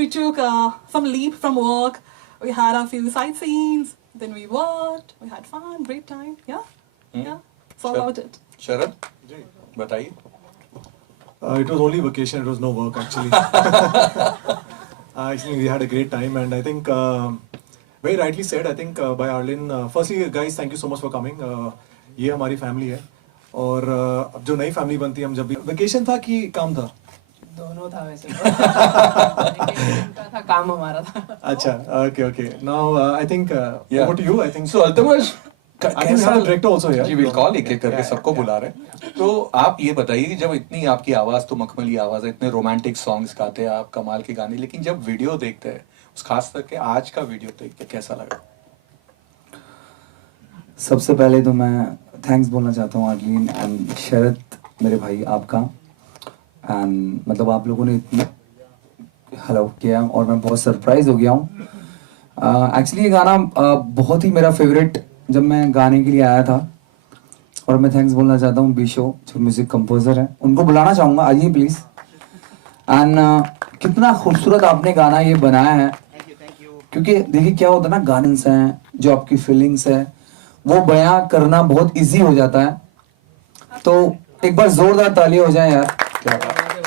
we took some leave from work. We had a few sightseeings. Then we worked. We had fun, great time. Yeah, yeah. It's all about it. शरद, बताइए. It was only vacation. It was no work actually. Actually, we had a great time, and I think very rightly said. I think by Arlene. Firstly, guys, thank you so much for coming. ये हमारी family है और अब जो नई family बनती है हम जब भी वेकेशन था कि काम था दोनों था वैसे वेकेशन का था काम हमारा था अच्छा okay now I think over to you I think So Altamash, I think we have a director also here. Ji will call एक एक करके सबको बुला रहे हैं. तो आप ये बताइए कि जब इतनी आपकी आवाज तो मखमली आवाज है, इतने रोमांटिक सॉन्ग्स गाते हैं आप, कमाल के गाने, लेकिन जब वीडियो देखते हैं उस खास करके आज का वीडियो देख के कैसा लगा? सबसे पहले तो मैं थैंक्स बोलना चाहता हूँ आर्लिन एंड शरद मेरे भाई आपका, एंड मतलब आप लोगों ने इतना हेलो किया और मैं बहुत सरप्राइज हो गया हूँ. एक्चुअली ये गाना बहुत ही मेरा फेवरेट जब मैं गाने के लिए आया था, और मैं थैंक्स बोलना चाहता हूँ बीशो जो म्यूजिक कंपोजर है, उनको बुलाना चाहूँगा, आइए प्लीज. एंड कितना खूबसूरत आपने गाना ये बनाया है, क्योंकि देखिए क्या होता है ना, गाने हैं जो आपकी फीलिंग्स है वो बयां करना बहुत इजी हो जाता है. तो एक बार जोरदार ताली हो जाए यार,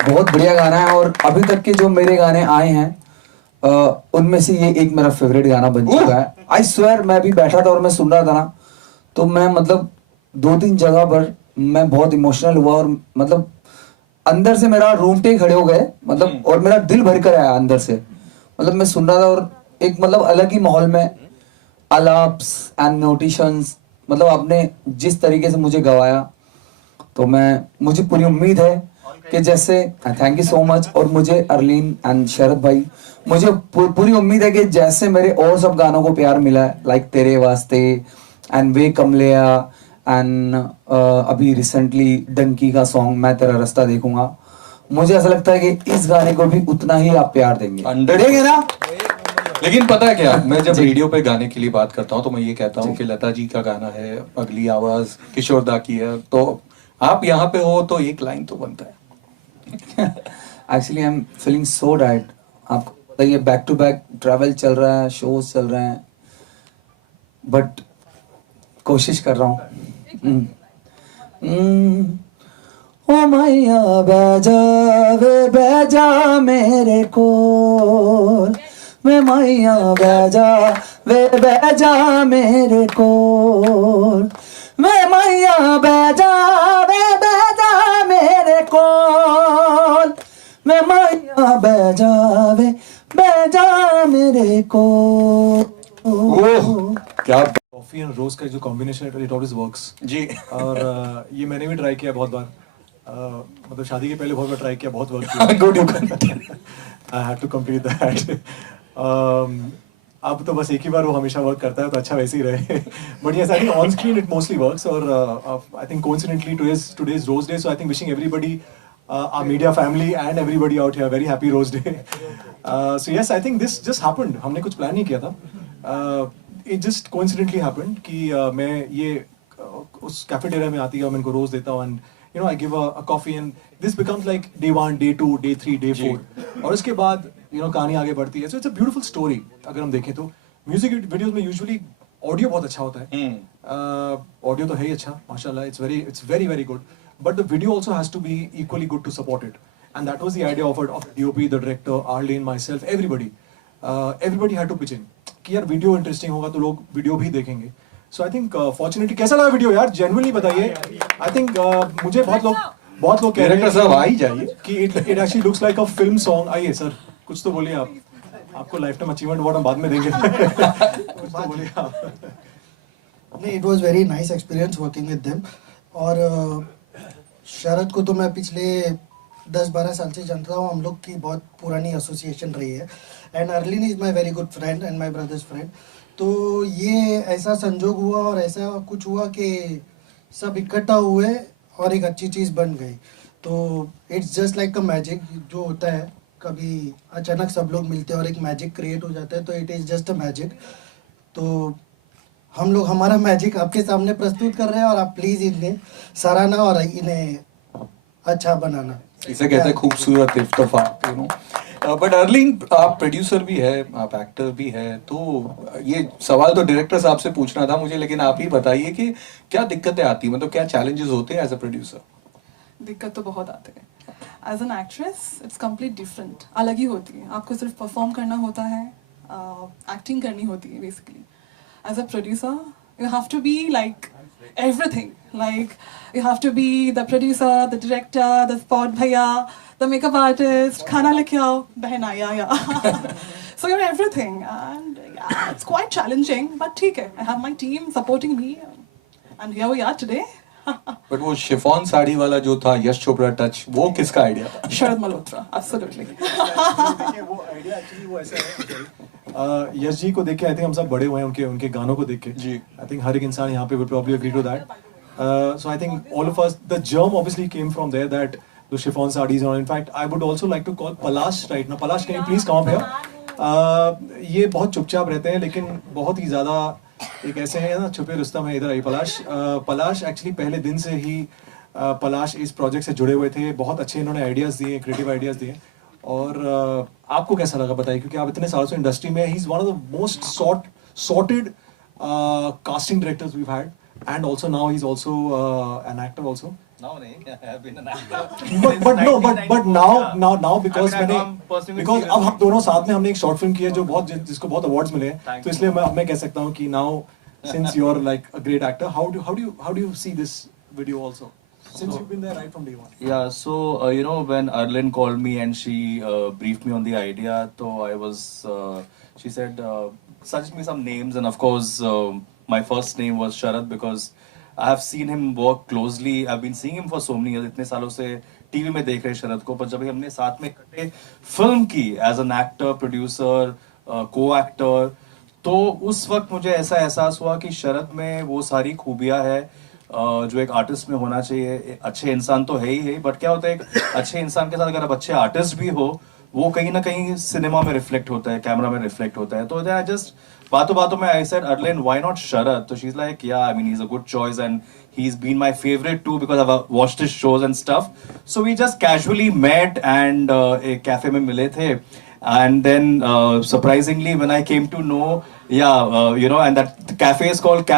बहुत बढ़िया गाना है. और अभी तक के जो मेरे गाने आए हैं उनमें से ये एक मेरा फेवरेट गाना बन चुका है. आई स्वेयर मैं भी बैठा था और मैं सुन रहा था ना, तो मैं मतलब 2-3 जगह पर मैं बहुत इमोशनल हुआ और मतलब अंदर से मेरा रूमटे खड़े हो गए, मतलब और मेरा दिल भर कर आया अंदर से. मतलब मैं सुन रहा था और एक मतलब अलग ही माहौल में अलाप्स एंड नोटिशंस, मतलब आपने जिस तरीके से मुझे गवाया, तो मुझे पूरी उम्मीद है कि जैसे थैंक यू सो मच. और मुझे अर्लीन एंड शरद भाई, मुझे पूरी उम्मीद है कि जैसे मेरे और सब गानों को प्यार मिला है, लाइक तेरे वास्ते एंड वे कमलिया एंड अभी रिसेंटली डंकी का सॉन्ग मैं तेरा रास्ता देखूंगा, मुझे ऐसा लगता है कि इस गाने को भी उतना ही आप प्यार देंगे ना. लेकिन पता है क्या, मैं जब रेडियो पे गाने के लिए बात करता हूँ तो मैं ये कहता हूँ कि लता जी का गाना है, अगली आवाज किशोर दा की है, तो आप यहाँ पे हो तो एक लाइन तो बनता है. Actually I am feeling so tired. आपको पता ही है बैक टू बैक ट्रैवल चल रहा है, शोज चल रहे हैं, बट कोशिश कर रहा हूँ. ओ मैया बैजा मेरे कोल, वे मैया बैजा मेरे कोल, वे मैया बैजा मेरे कोल, वे मैया बैजा मेरे कोल. क्या कॉफी एंड रोज का जो कॉम्बिनेशन है इट ऑलवेज वर्क्स जी. और ये मैंने भी ट्राई किया बहुत बार, मतलब शादी के पहले बहुत बार ट्राई किया, बहुत वर्क किया. Good you can. I had to complete that. अब तो बस एक ही बार वो हमेशा वर्क करता है, तो अच्छा वैसे ही रहे. But yes I think on screen it mostly works. और I think coincidentally today's Rose Day, so I think wishing everybody, our media family and everybody out here very happy Rose Day. So yes, I think this just happened. हमने कुछ plan नहीं किया था. It just coincidentally happened कि मैं ये उस cafeteria में आती है और मैं इनको रोज देता हूँ, and you know I give a coffee and this becomes like day 1, day 2, day 3, day 4. और उसके बाद कहानी आगे बढ़ती है. So it's a beautiful story. अगर हम देखें तो म्यूजिक वीडियोस में यूजुअली ऑडियो बहुत अच्छा होता है. ऑडियो तो है ही अच्छा माशाल्लाह, it's very good, but the video also has to be equally good to support it, and that was the idea of DOP, the director, Arlene, myself, everybody had to pitch in कि यार video interesting होगा तो लोग video भी देखेंगे. सो I think fortunately कैसा लगा video यार, जेन्युइनली बताइए. आई थिंक मुझे बहुत लोग कह रहे हैं साहब आ ही जाइए कि it actually looks like a film song. आइए सर, कुछ तो बोलिए आप. आपको लाइफ टाइम अचीवमेंट अवार्ड हम बाद में देंगे. कुछ तो बोलिए आप. नहीं, it was very nice experience working with them. और शरद को तो मैं पिछले 10-12 साल से जानता हूँ, हम लोग की बहुत पुरानी एसोसिएशन रही है. And Arlene is my very good friend and my brothers friend. तो ये ऐसा संजोग हुआ और ऐसा कुछ हुआ कि सब इकट्ठा हुए और एक अच्छी चीज़ बन गई. तो it's just like a magic जो होता है, कभी अचानक सब लोग मिलते हैं और एक मैजिक क्रिएट हो जाता है, तो it is just a magic. तो हम लोग हमारा मैजिक आपके सामने प्रस्तुत कर रहे हैं और आप प्लीज़ इन्हें सराहना और इन्हें अच्छा बनाना. इसे कहते हैं खूबसूरत इफ्तिताह. बट अर्लिन, आप प्रोड्यूसर भी है, आप एक्टर भी है, तो ये सवाल तो डायरेक्टर साहब से पूछना था मुझे, लेकिन आप ही बताइए कि क्या दिक्कतें आती हैं, मतलब क्या चैलेंजेस होते हैं एज अ प्रोड्यूसर? दिक्कत तो बहुत आते हैं। As an actress it's complete different, अलग ही होती है। आपको सिर्फ परफॉर्म करना होता है, एक्टिंग करनी होती है basically. As a producer you have to be like everything, like you have to be the producer, the director, the spot bhaiya, the makeup artist, khana lekhe aao behna, yeah. So you're everything, and yeah, it's quite challenging, but theek hai, I have my team supporting me, and here we are today. But वो chiffon sari वाला जो था, Yash Chopra touch, वो किसका idea था? Sharad Malhotra, absolutely. देखिए वो idea actually वो ऐसा है, यश जी को देख के आई थिंक हम सब बड़े हुए हैं उनके गानों को देख के जी। आई थिंक हर एक इंसान यहाँ पे would probably agree to that. So I think all of us, the germ obviously came from there, that the chiffon sarees. And in fact I would also like to call Palash right now. Palash, can you please come up here? ये बहुत चुपचाप रहते हैं लेकिन बहुत ही ज़्यादा एक ऐसे हैं ना, छुपे रुस्तम है। इधर आई पलाश। पलाश एक्चुअली पहले दिन से ही पलाश इस प्रोजेक्ट से जुड़े हुए थे। बहुत अच्छे इन्होंने आइडियाज़ दिए, क्रिएटिव आइडियाज़ दिए। और आपको कैसा लगा बताइए, क्योंकि आप इतने सालों से इंडस्ट्री में, he is one of the most sorted casting directors we had, and also now he is also an actor also. Now, I have been an actor. but now because I mean, मैंने I'm pursuing it because अब seriously. हम दोनों साथ में हमने एक short film की है जो बहुत जिसको बहुत अवार्ड्स मिले हैं, Thank तो you. इसलिए मैं कह सकता हूँ कि now since you are like a great actor, how do you see this video also, since you've been there right from day one? Yeah, so you know, when Arlen called me and she briefed me on the idea, so I was she said suggest me some names, and of course my first name was Sharad because I have seen him work closely. I've been seeing him for so many years. इतने सालों से TV में देख रहे शरद को, पर जब हमने साथ में इकट्ठे फिल्म की एज एन एक्टर, प्रोड्यूसर, को एक्टर, तो उस वक्त मुझे ऐसा एहसास हुआ कि शरद में वो सारी खूबियां है जो एक आर्टिस्ट में होना चाहिए। एक अच्छे इंसान तो है ही है, बट क्या होता है, एक अच्छे इंसान के साथ अगर आप अच्छे आर्टिस्ट भी हो, वो कहीं ना कहीं सिनेमा में रिफ्लेक्ट होता है, कैमरा में रिफ्लेक्ट होता है। तो आई जस्ट बातों में I said Arlen, why not Sharad? So she's like, yeah, I mean, he's a good choice and he's been my favorite too because I've watched his shows and stuff. So we just casually met and एक cafe में मिले थे, and then surprisingly when I came to know, you know, and that cafe is called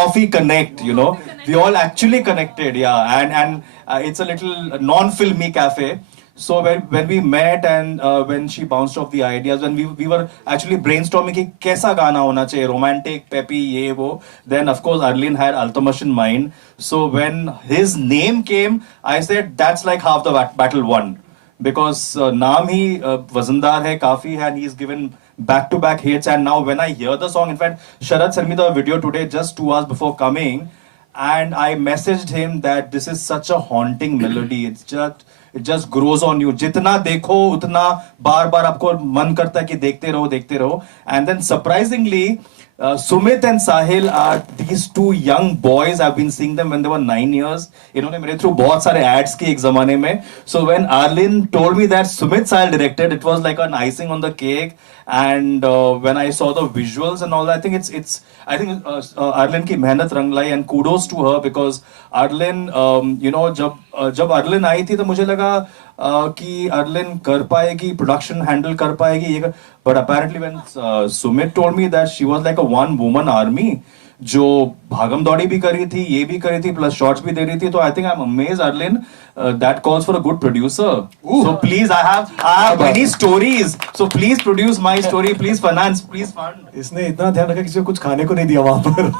Coffee Connect, you know, we all actually connected, and it's a little non-filmy cafe. So when we met and when she bounced off the ideas, when we were actually brainstorming कि कैसा गाना होना चाहिए, romantic, peppy, ये वो, then of course Arlen had Altamash in mind. So when his name came, I said that's like half the battle won, because नाम ही वजनदार है काफी, and he's given back-to-back hits. And now when I hear the song, in fact Sharad sent me the video today just 2 hours before coming, and I messaged him that this is such a haunting melody. It just grows on you. जितना देखो उतना बार बार आपको मन करता है कि देखते रहो. And then surprisingly, Sumit and Sahil are these two young boys. I've been seeing them when they were 9 years. इन्होंने मेरे through बहुत सारे ads किए एक जमाने में. So when Arlen told me that Sumit Sahil directed, it was like an icing on the cake. And when I saw the visuals and all that, I think Arlen की मेहनत रंग लाई, and kudos to her because Arlen, you know, जब Arlen आई थी तो मुझे लगा कि Arlen कर पाएगी, production handle कर पाएगी, but apparently when Sumit told me that she was like a one woman army, जो भागम दौड़ी भी करी थी, ये भी करी थी, plus shots भी दे रही थी, तो I think I'm amazed, Arlen. That calls for a good producer. So please, I have many stories. So please produce my story. Please finance. Please fund. इसने इतना ध्यान रखा किसी को कुछ खाने को नहीं दिया वहाँ पर।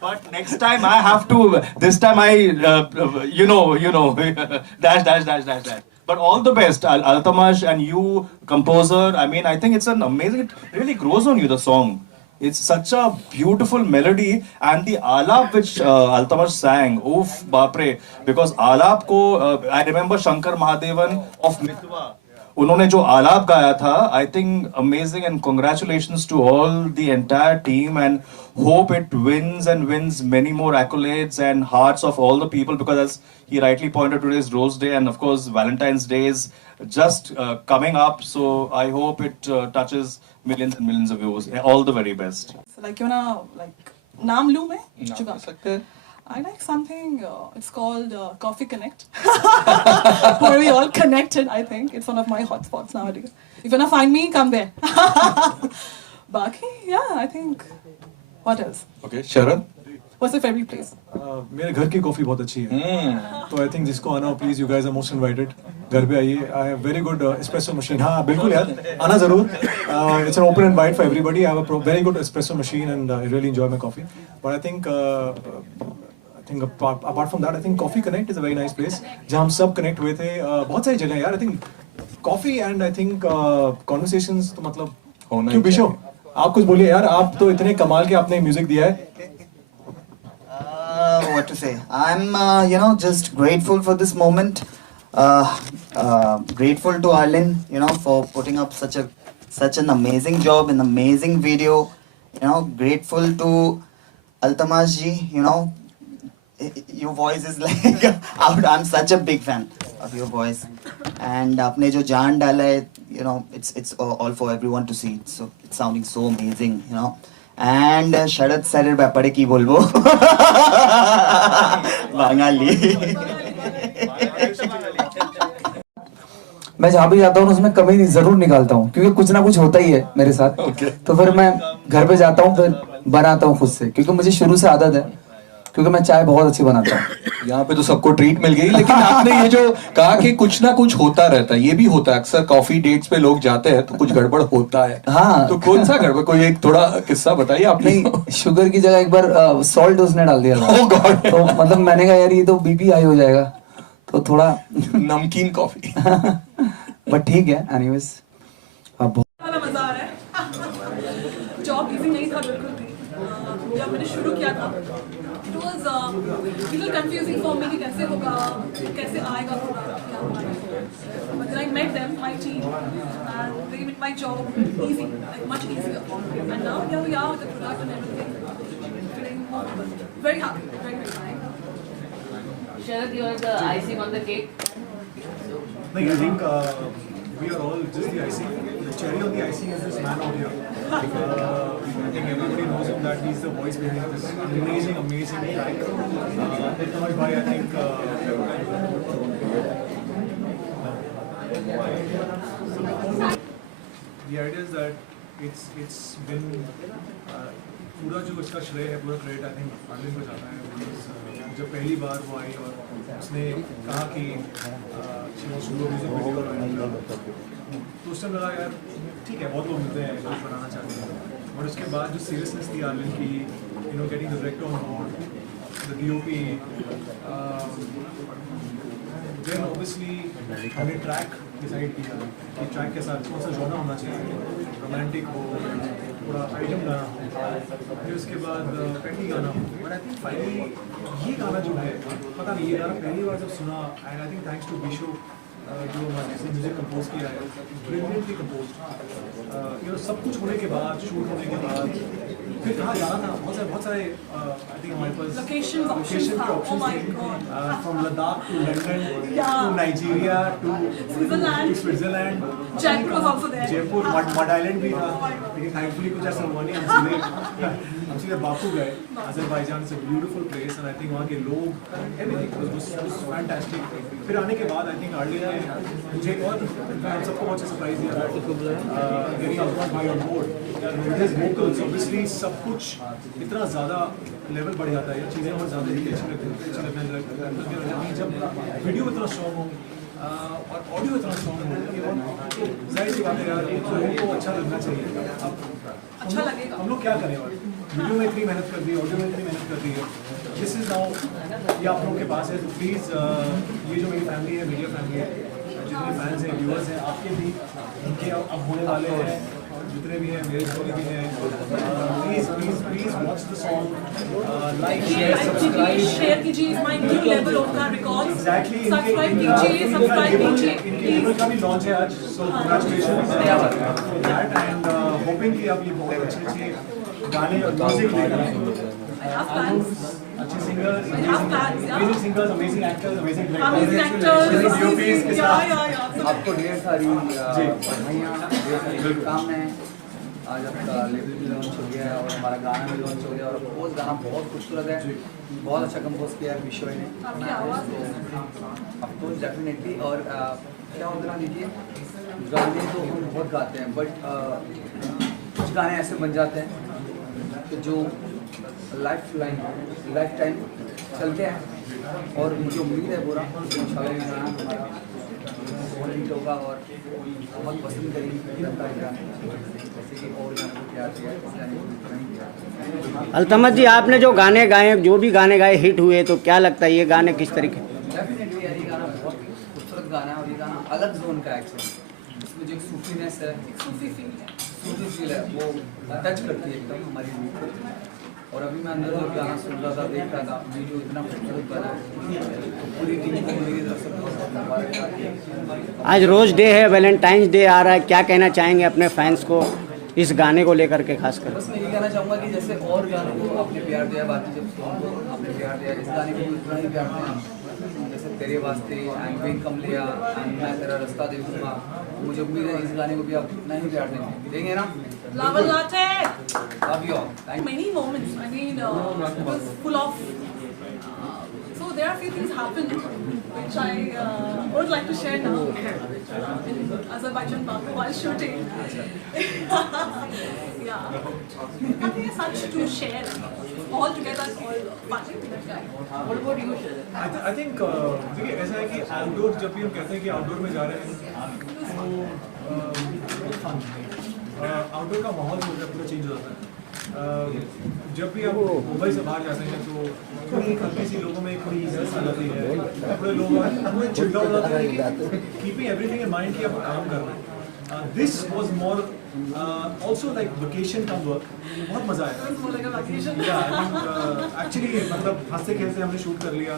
But next time I have to. This time I, you know, dash. But all the best, Altamash, and you, composer. I mean, I think it's an amazing. It really grows on you, the song. It's such a beautiful melody, and the alap which Altamash sang, oof, bapre. Because alap ko, I remember Shankar Mahadevan of Mithwa. उन्होंने जो आलाप गाया था, I think amazing, and congratulations to all the entire team, and hope it wins and wins many more accolades and hearts of all the people, because as he rightly pointed, today is Rose Day, and of course Valentine's Day is just coming up, so I hope it touches millions and millions of views. All the very best. So like क्यों ना like नाम लूँ मैं? नाम ले सकते हैं। I like something, it's called Coffee Connect, where we all connected, I think. It's one of my hotspots nowadays. If you wanna find me, come there. Baki, yeah, I think. What else? Okay, Sharan. What's your favorite place? मेरे घर की coffee बहुत अच्छी है तो I think जिसको आना हो please you guys are most invited घर पे आइए I have very good espresso machine हाँ बिल्कुल यार आना जरूर it's an open invite for everybody I have a very good espresso machine and I really enjoy my coffee but I think apart from that I think Coffee Connect is a very nice place जहाँ हम सब connect हुए थे बहुत सारी जगह यार I think coffee and I think conversations तो मतलब होना ही क्यों बिशो चाहिए। आप कुछ बोलिए यार आप तो इतने कमाल के आपने म्यूजिक दिया है What to say? I'm, just grateful for this moment. Grateful to Arlen, for putting up such an amazing job, an amazing video. Grateful to Altamash ji. Your voice is like I'm such a big fan of your voice, and आपने जो जान डाला है, it's all for everyone to see. So it's sounding so amazing, And Sharad sir ব্যাপারে কি বলবো বাঙালি मैं जहाँ भी जाता हूँ उसमें कमी जरूर निकालता हूँ क्योंकि कुछ ना कुछ होता ही है मेरे साथ तो फिर मैं घर पे जाता हूँ फिर बनाता हूँ खुद से क्योंकि मुझे शुरू से आदत है क्योंकि मैं चाय बहुत अच्छी बनाता हूँ यहाँ पे तो सबको ट्रीट मिल गई लेकिन आपने ये जो कहा कि कुछ ना कुछ होता रहता है ये भी होता है अक्सर कॉफी डेट्स पे लोग जाते हैं तो कुछ गड़बड़ होता है हाँ। तो कौन सा गड़बड़ कोई एक थोड़ा किस्सा बताइए आपने नहीं शुगर की जगह एक बार सॉल्ट उसने डाल दिया था Oh God। तो मतलब मैंने कहा यार ये तो बीपी हाई हो जाएगा तो थोड़ा नमकीन कॉफी बट ठीक है एनीवेज अब वाला मजा आ रहा है जॉब इजी नहीं था बिल्कुल भी जब मैंने शुरू किया था it was little confusing for me कि कैसे होगा कैसे आएगा product but I met them my team and they made my job easy like much easier and now here we are with the product and everything feeling very happy very Sharad, you are the icing on the cake. No, I think we are all just the icing. The cherry on the icing is this man out here. I think everybody knows him that he's the voice behind this amazing track. Tamash bhai, I think the idea is that it's been पूरा जो इसका श्रेय है पूरा credit I think Arlene को जाता है जब पहली बार वो आई और उसने कहा कि तो उस टाइम लगा यार ठीक है बहुत लोग मिलते हैं जो बनाना चाहते हैं बट उसके बाद जो सीरियसनेस थी आर्लिन की getting the director on board the DOP then obviously हमने ट्रैक डिसाइड किया कि ट्रैक के साथ कौन सा जॉनर होना चाहिए रोमांटिक हो थोड़ा आइटम गाना हो फिर उसके बाद पेटी गाना हो बट आई थिंक फाइनली ये गाना जो है पता नहीं ये गाना पहली बार जब सुना and I think thanks to Bisho जो जिसने म्यूजिक कंपोज किया है ब्रिलियंटली कंपोज सब कुछ होने के बाद शूट होने के बाद फिर कहाँ जाना था बहुत सारे आई थिंक हमारे पास Location options के था, oh ऑप्शंस my थे God। From Ladakh to London Yeah। To Nigeria to Switzerland। Switzerland Jaipur was also there। Jaipur mud island भी था लेकिन थैंकफुली कुछ ऐसा हुआ नहीं हम सीधे बाकू गए Azerbaijan is a beautiful place and I think वहाँ के लोग एवरीथिंग वाज फैंटास्टिक फिर आने के बाद आई थिंक आर्लिन ने मुझे और हम सबको बहुत सरप्राइज दिया गेटिंग अल्तमाश भाई on board his vocals obviously सब कुछ इतना ज़्यादा लेवल बढ़ जाता है चीज़ें और ज़्यादा अच्छी लगने जब वीडियो इतना स्ट्रॉन्ग हो और ऑडियो इतना स्ट्रॉन्ग हो जाहिर सी बात है यार लोगों को अच्छा लगना चाहिए अब अच्छा लगेगा। हम लोग क्या करें और वीडियो में इतनी मेहनत कर दी ऑडियो में इतनी मेहनत कर दी है दिस इज नाउ ये आप लोगों के पास है तो प्लीज़ ये जो मेरी फैमिली है मीडिया फैमिली है जितने फैंस हैं व्यूअर्स हैं आपके भी इनके अब होने वाले हैं जितने भी हैं मेरे स्टोरी भी हैं please watch the song like share subscribe share कीजिए is my new level of the records exactly subscribe कीजिए सब्सक्राइब कीजिए इनके लेवल का भी लॉन्च है आज सो कांग्रेचुलेशन दैट एंड होपिंग कि आप ये बहुत अच्छे गाने और म्यूजिक लेकर I have plans। अच्छे singers I have plans, yeah। Amazing singers amazing actors amazing Amazing actors, DOPs के yeah, साथ yeah, yeah। आपको ढेर सारी जी बधाइयाँ ढेर सारी शुभकामनाएं आज आपका लेबल भी लॉन्च हो गया है और हमारा गाना भी लॉन्च हो गया और वो गाना बहुत खूबसूरत है, बहुत अच्छा कंपोज किया है विश्वय ने। Of course definitely. और क्या होता ना देखिए, गाने तो हम बहुत गाते हैं बट कुछ गाने ऐसे बन जाते हैं कि जो लाइफ टाइम चलते हैं। और मुझे उम्मीद है पूरा इंशाल्लाह ये गाना हमारा बहुत हिट होगा और बहुत पसंद करेंगे जनता ये गाने, जैसे कि और गाने को प्यार दिया है, इस गाने को नहीं दिया। अल्तमत जी, आपने जो गाने गाए, जो भी गाने गाए हिट हुए, तो क्या लगता है ये गाने किस तरीके? डेफिनेटली यार ये गाना बहुत खूबसूरत गाना है और ये गाना अलग जोन का है एक्चुअली। इसमें जो एक सूफीनेस है, सूफी फील है, वो टच करती है एकदम हमारी रूह को। और अभी मैं अंदर जो गाना सुन रहा था, देख रहा था, वीडियो इतना खूबसूरत बना है, तो पूरी टीम को मेरी तरफ से बहुत मुबारक। आज रोज डे है, वैलेंटाइंस डे आ रहा है, क्या कहना चाहेंगे अपने फैंस को इस गाने को लेकर के खासकर? बस मैं ये कहना चाहूँगा कि जैसे और गानों को आपने प्यार दिया, बाकी जब सॉन्ग को आपने प्यार दिया, इस गाने को भी उतना ही प्यार दिया। जैसे तेरे वास्ते, एंड विंग कम लिया, एंड मैं तेरा रास्ता देखूंगा, मुझे उम्मीद है इस गाने को भी आप उतना ही प्यार देंगे ना? Love Latte. Love you all. Thank you. Many moments. I mean, it was full of. So there are a few things happened which I would like to share now in Azerbaijan Baku while shooting. Yeah, nothing as such to share. All together, all fun. What about you, Shailesh? I think देखिए ऐसा है कि outdoor जब भी हम कहते हैं कि आउटडोर में जा रहे हैं तो फन आउटडोर का माहौल जो है पूरा चेंज हो जाता है। जब भी आप मुंबई से बाहर जाते हैं तो थोड़ी हल्की सी लोगों में थोड़ी इज्जत आ जाती है, थोड़े लोग चिल्ला हो जाते हैं, कीपिंग एवरीथिंग इन माइंड कि आप काम कर रहे हैं। This was more also like vacation का वर्क, बहुत मजा आया। एक्चुअली मतलब हंसते खेलते हमने शूट कर लिया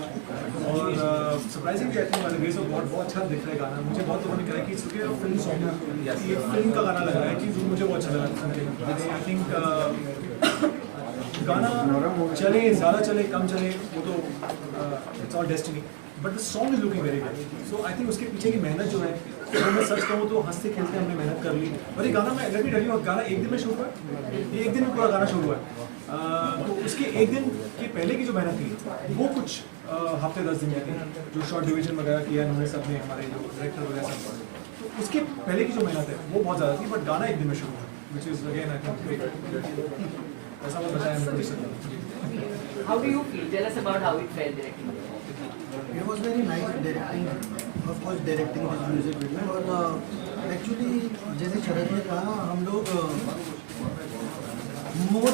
और सरप्राइजिंगली आई थिंक वाले ग्रेस ऑफ गॉड बहुत अच्छा दिख रहा है गाना। मुझे बहुत लोगों ने कहा कि इसके फिल्म सॉन्ग ये फिल्म का गाना लग रहा है कि मुझे बहुत अच्छा लगा। आई थिंक गाना चले ज़्यादा चले कम चले वो तो it's all destiny, but the song is looking very good. So I think उसके पीछे की मेहनत जो है, तो मैं सच कहूँ तो हंसते खेलते हमने मेहनत कर ली। और ये गाना मैं लेट मी टेल यू, गाना एक दिन में शूट हुआ है, ये एक दिन में पूरा गाना शूट हुआ है। तो उसके एक दिन के पहले की जो मेहनत थी वो कुछ हफ्ते 10 दिन की थी, जो शॉर्ट डिवीजन वगैरह किया इन्होंने सब ने, हमारे जो डायरेक्टर वगैरह सब। तो उसके पहले की जो मेहनत है वो बहुत ज़्यादा थी, बट गाना एक दिन में शूट हुआ, which is again I think ऐसा वो बताया हमने। How do you feel? Tell us about how it felt directing. It was very nice directing, of course directing this music video। और एक्चुअली जैसे शरद ने कहा, हम लोग मोर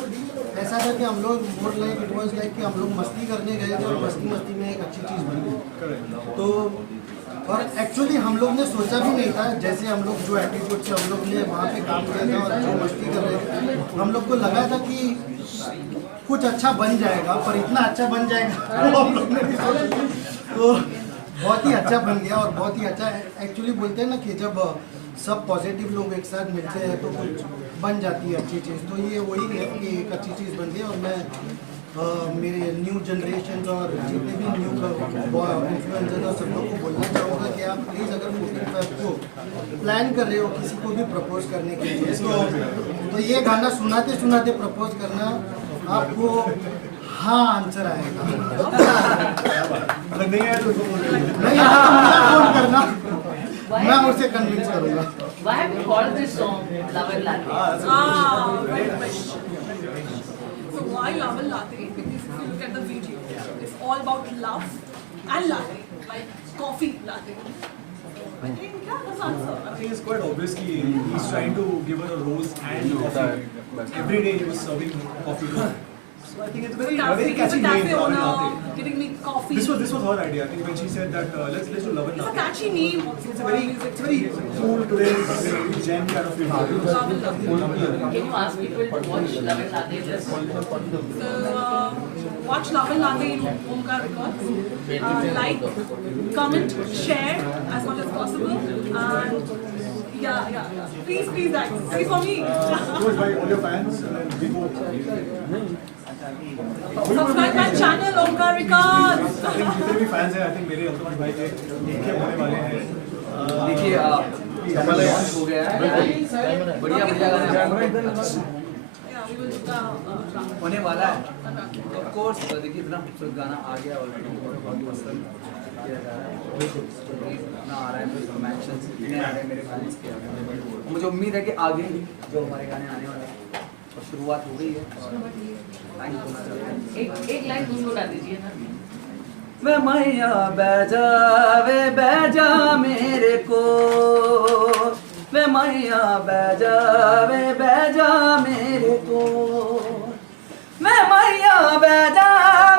ऐसा था कि हम लोग more like it was like कि हम लोग मस्ती करने गए थे और मस्ती में एक अच्छी चीज़ बन गई। तो और एक्चुअली हम लोग ने सोचा भी नहीं था, जैसे हम लोग जो एटीट्यूड से हम लोग ने वहाँ पे काम किया था और जो मस्ती कर रहे थे, हम लोग को लगा था कि कुछ अच्छा बन जाएगा, पर इतना अच्छा बन जाएगा वो हम लोग ने नहीं सोचा। तो बहुत ही अच्छा बन गया और बहुत ही अच्छा। एक्चुअली बोलते हैं ना कि जब सब पॉजिटिव लोग एक साथ मिलते हैं तो कुछ बन जाती है अच्छी चीज़। तो ये वही है कि एक अच्छी चीज़ बन गई। और मैं मेरे न्यू जनरेशन और जितने भी न्यू इन्फ्लुएंसर और सब लोग को बोलना चाहूँगा कि आप प्लीज़ अगर 15 को प्लान कर रहे हो किसी को भी प्रपोज करने के लिए, तो ये गाना सुनाते सुनाते प्रपोज करना, आपको हाँ आंसर आएगा। अगर नहीं आया तो नहीं आया तो मुझे फोन करना, मैं उसे कन्विंस करूँगा। Why have you called this song Love and Latte? Great question. So why Love and Latte? Because if you look at the video, it's all about love and latte, like coffee latte. I think yeah, that's answer. I think it's quite obvious कि he's trying to give her a rose and coffee. Every day he was serving coffee to her. So I think it's very catchy name. Cafe owner giving me coffee. This was her idea. I think when she said that let's do Love and It's a Latte. catchy name. It's very cool today's jam kind of film. Love and Latte. Can you ask people to watch Love and Latte just? So watch Love and Latte in Omkar Records. Like, comment, share as much as possible, and yeah. Please, guys, see for me. Do it by all your fans and we both. Subscribe my channel, Omkar Records. I think जितने भी fans हैं, I think मेरे अल्तमश भाई के होने वाले हैं। देखिए लॉन्च हो गया है, बढ़िया बढ़िया गाने होने वाला है। ऑफ कोर्स देखिए इतना खूबसूरत गाना आ गया ऑलरेडी, बहुत पसंद किया जा रहा है, इतना आ रहा है, मेंशंस इतने आ रहे हैं मेरे फैंस के। मुझे उम्मीद है कि आगे भी जो हमारे गाने आने वाले हैं और शुरुआत हो गई है। Thank you. एक लाइन गुनगुना दीजिए ना। वे मैया बैजा मेरे को, वे मैया बैजा मेरे को, वे मैया बैजा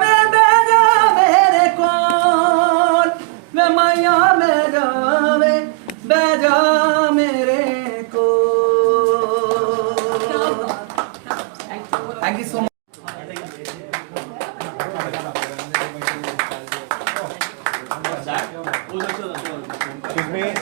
मेरे को, वे मैया बैजा मेरे को। Thank you so much. Wait.